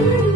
you.